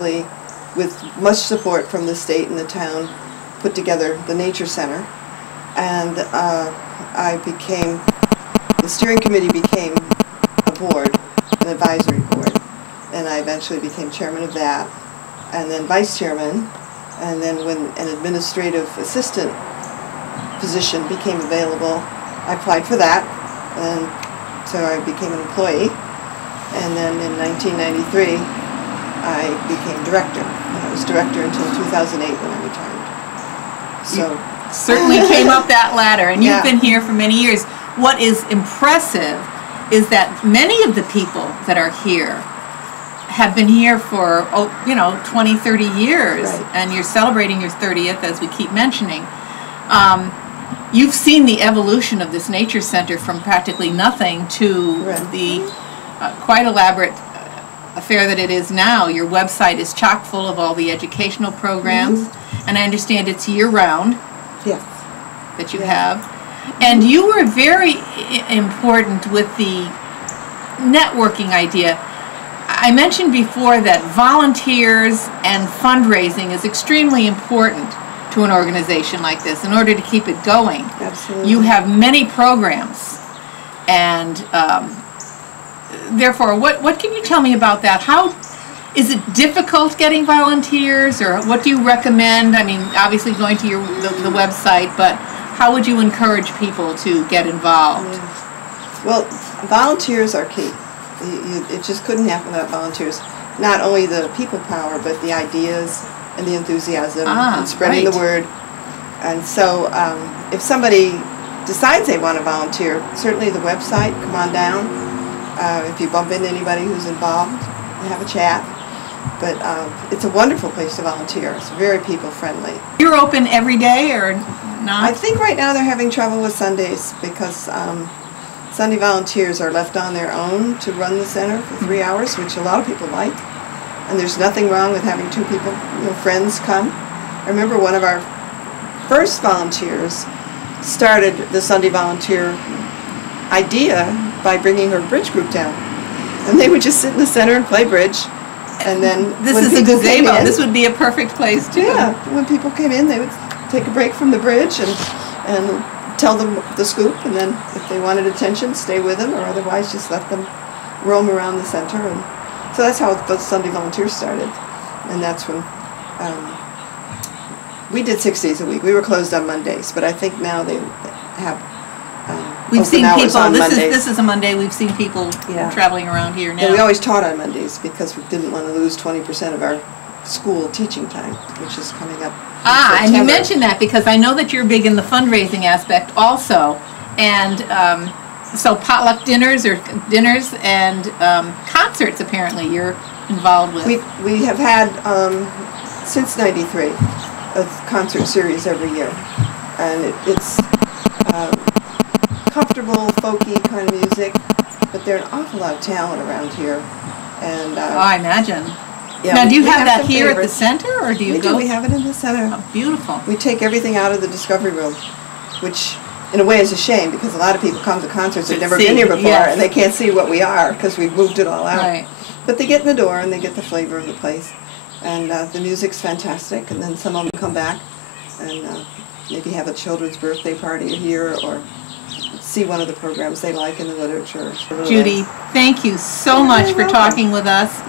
with much support from the state and the town, put together the Nature Center, and the steering committee became a board, an advisory board, and I eventually became chairman of that, and then vice chairman, and then when an administrative assistant position became available, I applied for that, and so I became an employee, and then in 1993 I became director. And I was director until 2008 when I retired. So you certainly came up that ladder, and you've been here for many years. What is impressive is that many of the people that are here have been here for 20, 30 years, right. And you're celebrating your 30th, as we keep mentioning. You've seen the evolution of this Nature Center from practically nothing to right. the quite elaborate affair that it is now. Your website is chock full of all the educational programs, and I understand it's year-round. Yes. That you have. And you were very important with the networking idea. I mentioned before that volunteers and fundraising is extremely important to an organization like this in order to keep it going. Absolutely. You have many programs, and therefore, what can you tell me about that? How is it difficult getting volunteers, or what do you recommend? I mean, obviously going to the website, but how would you encourage people to get involved? Yes. Well, volunteers are key. It just couldn't happen without volunteers. Not only the people power, but the ideas and the enthusiasm and spreading the word. And so if somebody decides they want to volunteer, certainly the website, come on down. If you bump into anybody who's involved, have a chat. But it's a wonderful place to volunteer. It's very people-friendly. You're open every day or not? I think right now they're having trouble with Sundays because Sunday volunteers are left on their own to run the center for 3 hours, which a lot of people like. And there's nothing wrong with having two people, friends come. I remember one of our first volunteers started the Sunday volunteer idea by bringing her bridge group down. And they would just sit in the center and play bridge. And then this is a gazebo. This would be a perfect place to. Yeah, when people came in, they would take a break from the bridge and tell them the scoop, and then if they wanted attention, stay with them, or otherwise just let them roam around the center. And so that's how the Sunday Volunteers started, and that's when we did 6 days a week. We were closed on Mondays, but I think now they have. We've seen people. On this is a Monday. We've seen people traveling around here now. Yeah, we always taught on Mondays because we didn't want to lose 20% of our school teaching time, which is coming up. And you mentioned that because I know that you're big in the fundraising aspect also, and so potluck dinners and concerts apparently you're involved with. We have had since '93 a concert series every year, and it's comfortable, folky kind of music, but there are an awful lot of talent around here, and I imagine. Yeah, now, do you have that some here favorites. at the center, or do you go? We have it in the center. Oh, beautiful. We take everything out of the Discovery Room, which in a way is a shame because a lot of people come to concerts they've never been here before, and they can't see what we are because we've moved it all out. Right. But they get in the door and they get the flavor of the place, and the music's fantastic. And then some of them come back and maybe have a children's birthday party here or see one of the programs they like in the literature. Judy, thank you so much for talking with us.